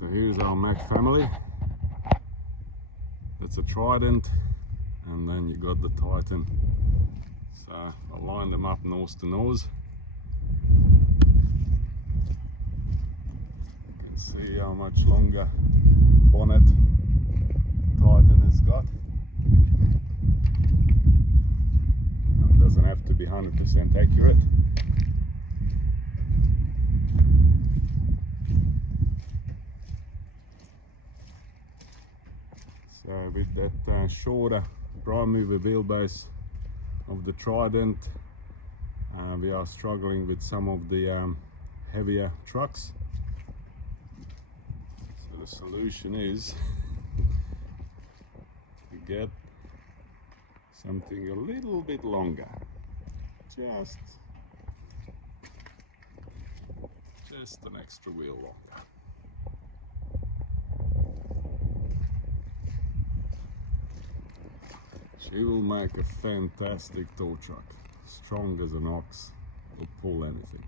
So here's our Mack family. That's a Trident, and then you got the Titan. So I'll line them up nose to nose. You can see how much longer bonnet Titan has got. It doesn't have to be 100% accurate. So with that shorter prime mover wheelbase of the Trident, we are struggling with some of the heavier trucks. So the solution is to get something a little bit longer, just an extra wheel longer. She will make a fantastic tow truck, strong as an ox, will pull anything.